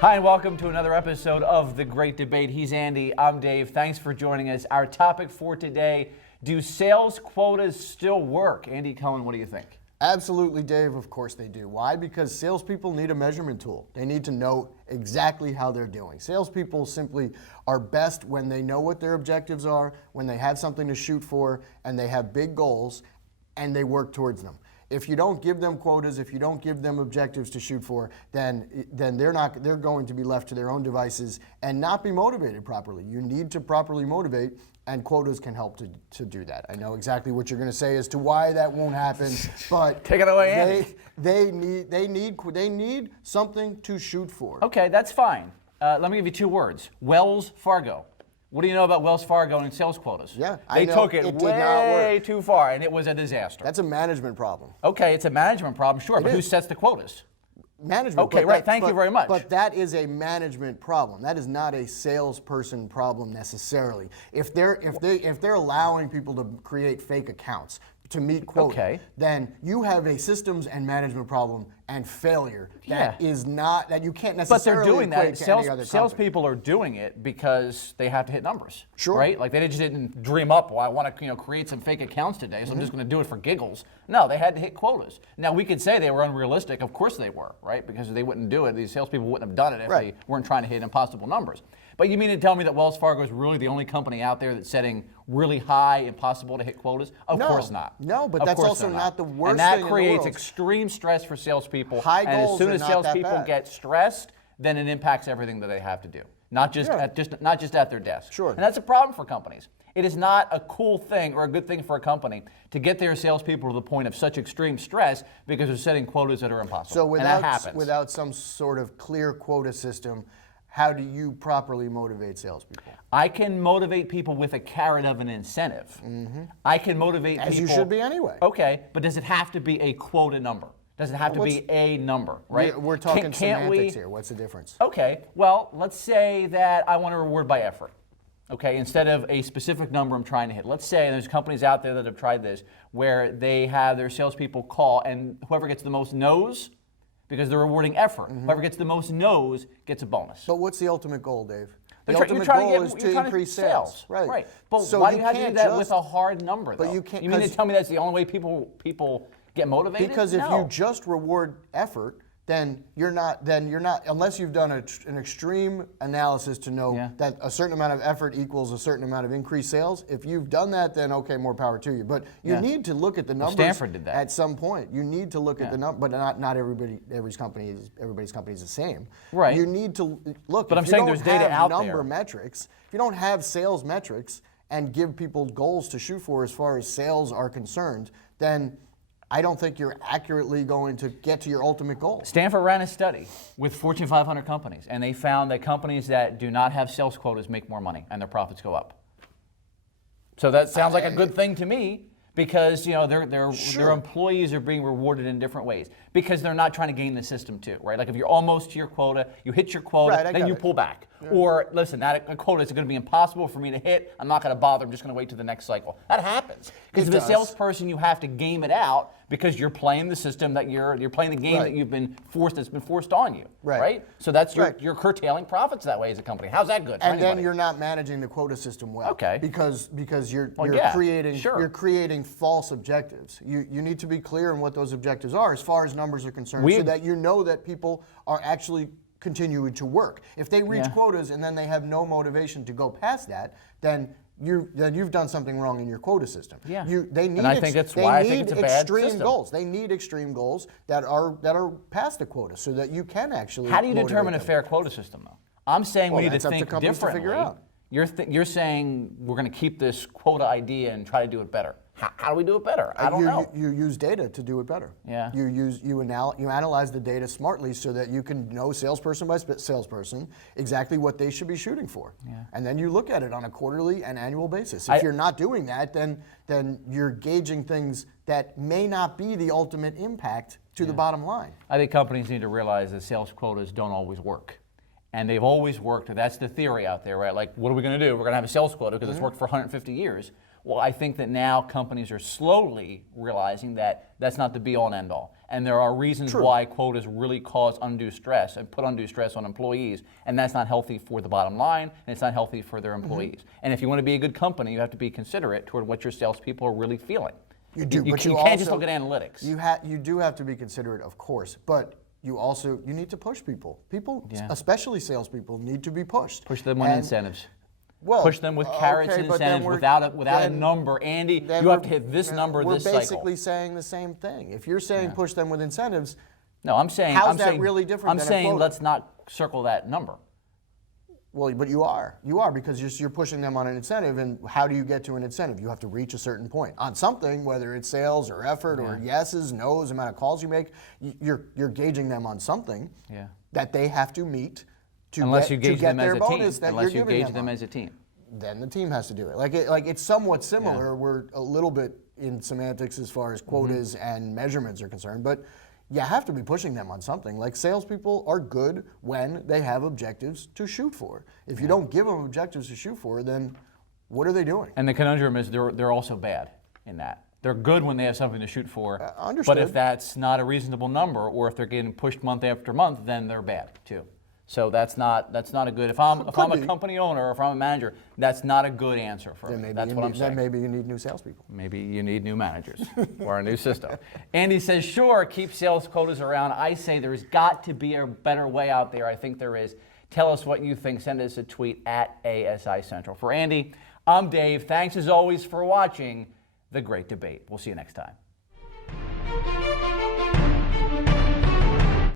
Hi, and welcome to another episode of The Great Debate. He's Andy, I'm Dave. Thanks for joining us. Our topic for today, do sales quotas still work? Andy Cohen, what do you think? Absolutely, Dave. Of course they do. Why? Because salespeople need a measurement tool. They need to know exactly how they're doing. Salespeople simply are best when they know what their objectives are, when they have something to shoot for, and they have big goals, and they work towards them. If you don't give them quotas, if you don't give them objectives to shoot for, then they're going to be left to their own devices and not be motivated properly. You need to properly motivate, and quotas can help to do that. I know exactly what you're going to say as to why that won't happen, but take it away, Andy. They need something to shoot for. Okay, that's fine. Let me give you two words: Wells Fargo. What do you know about Wells Fargo and sales quotas? Yeah, they took it did not work. way too far, and it was a disaster. That's a management problem. Okay, it's a management problem, sure, but who sets the quotes? Management. Okay, right. Thank you very much. But that is a management problem. That is not a salesperson problem necessarily. If they're allowing people to create fake accounts to meet quota, then you have a systems and management problem and failure that is not, that you can't necessarily. But they're doing that. To any other salespeople are doing it because they have to hit numbers. Sure. Right? Like they just didn't dream up, well, I want to create some fake accounts today, so I'm just going to do it for giggles. No, they had to hit quotas. Now we could say they were unrealistic. Of course they were, right? Because they wouldn't do it. These salespeople wouldn't have done it if they weren't trying to hit impossible numbers. But you mean to tell me that Wells Fargo is really the only company out there that's setting really high, impossible to hit quotas? Of course not. No, but that's also not the worst and that thing creates in the world. Extreme stress for salespeople. High and goals as soon are as not that salespeople bad. get stressed, then it impacts everything that they have to do. Not just at their desk. Sure. And that's a problem for companies. It is not a cool thing or a good thing for a company to get their salespeople to the point of such extreme stress because they're setting quotas that are impossible. So and that happens. without some sort of clear quota system, how do you properly motivate salespeople? I can motivate people with a carrot of an incentive. I can motivate people. As you should be anyway. Okay, but does it have to be a quota number? Does it have to be a number, right? We're talking semantics here. What's the difference? Okay, well, let's say that I want to reward by effort. Okay, instead of a specific number I'm trying to hit. Let's say there's companies out there that have tried this where they have their salespeople call and whoever gets the most no's, because they're rewarding effort, whoever gets the most no's gets a bonus. But what's the ultimate goal, Dave? The You're ultimate trying goal to is to increase sales. Right. But so why do you have to do that with a hard number, though? But you can't. You mean to tell me that's the only way people get motivated? Because if No. you just reward effort, then you're not, unless you've done an extreme analysis to know that a certain amount of effort equals a certain amount of increased sales. If you've done that, then okay, more power to you. But you need to look at the numbers. Stanford did that. At some point. You need to look at the number, but not everybody's company is the same. Right. You need to look. But I'm saying there's data out there. Number metrics. If you don't have sales metrics and give people goals to shoot for as far as sales are concerned, then I don't think you're accurately going to get to your ultimate goal. Stanford ran a study with Fortune 500 companies, and they found that companies that do not have sales quotas make more money and their profits go up. So that sounds like a good thing to me because their employees are being rewarded in different ways because they're not trying to game the system too, right? Like if you're almost to your quota, you hit your quota, then you pull back. Yeah. Or listen, that quota is going to be impossible for me to hit. I'm not going to bother. I'm just going to wait to the next cycle. That happens because as a salesperson, you have to game it out because you're playing the system that you're playing the game that that's been forced on you, right? So that's you're curtailing profits that way as a company. How's that good? And then you're not managing the quota system well, because you're creating false objectives. You need to be clear on what those objectives are as far as numbers are concerned, so that you know that people are actually continuing to work. If they reach quotas and then they have no motivation to go past that, then you've done something wrong in your quota system. Yeah. They need. And I think it's why I think it's a bad extreme system. goals. They need extreme goals that are past the quota, so that you can actually. How do you determine a fair quota system, though? I'm saying we need to think differently. To figure out. You're saying we're going to keep this quota idea and try to do it better. How do we do it better? I don't know. You use data to do it better. Yeah. You analyze the data smartly so that you can know salesperson by salesperson exactly what they should be shooting for. Yeah. And then you look at it on a quarterly and annual basis. If you're not doing that, then you're gauging things that may not be the ultimate impact to the bottom line. I think companies need to realize that sales quotas don't always work. And they've always worked. That's the theory out there, right? Like, what are we going to do? We're going to have a sales quota because it's worked for 150 years. Well, I think that now companies are slowly realizing that that's not the be-all and end-all. And there are reasons why quotas really cause undue stress and put undue stress on employees, and that's not healthy for the bottom line, and it's not healthy for their employees. And if you want to be a good company, you have to be considerate toward what your salespeople are really feeling. You do, you but you can't just also- look at analytics. You do have to be considerate, of course, but you need to push people. People, especially salespeople, need to be pushed. Push them on incentives. Well, push them with carrots and but then incentives we're- without a then- number. Andy, then you have we're- to hit this number this We're cycle. basically saying the same thing. If you're saying push them with incentives, No, I'm saying. how's I'm that saying, really different I'm than a saying quota? let's not circle that number. well, but you are because you're pushing them on an incentive, and how do you get to an incentive? You have to reach a certain point on something, whether it's sales or effort or yeses, nos, amount of calls you make. You're gauging them on something that they have to meet to Unless get, you gauge to get them as their a team. bonus that Unless you're you giving gauge them as a team. Then the team has to do it. Like it's somewhat similar. We're a little bit in semantics as far as quotas and measurements are concerned, but you have to be pushing them on something. Like salespeople are good when they have objectives to shoot for. If you don't give them objectives to shoot for, then what are they doing? And the conundrum is they're also bad in that. They're good when they have something to shoot for. Understood. But if that's not a reasonable number, or if they're getting pushed month after month, then they're bad too. So that's not a good. If I'm a company owner or if I'm a manager, that's not a good answer for me. That's what I'm saying. Then maybe you need new salespeople. Maybe you need new managers or a new system. Andy says, sure, keep sales quotas around. I say there's got to be a better way out there. I think there is. Tell us what you think. Send us a tweet at ASI Central. For Andy, I'm Dave. Thanks as always for watching The Great Debate. We'll see you next time.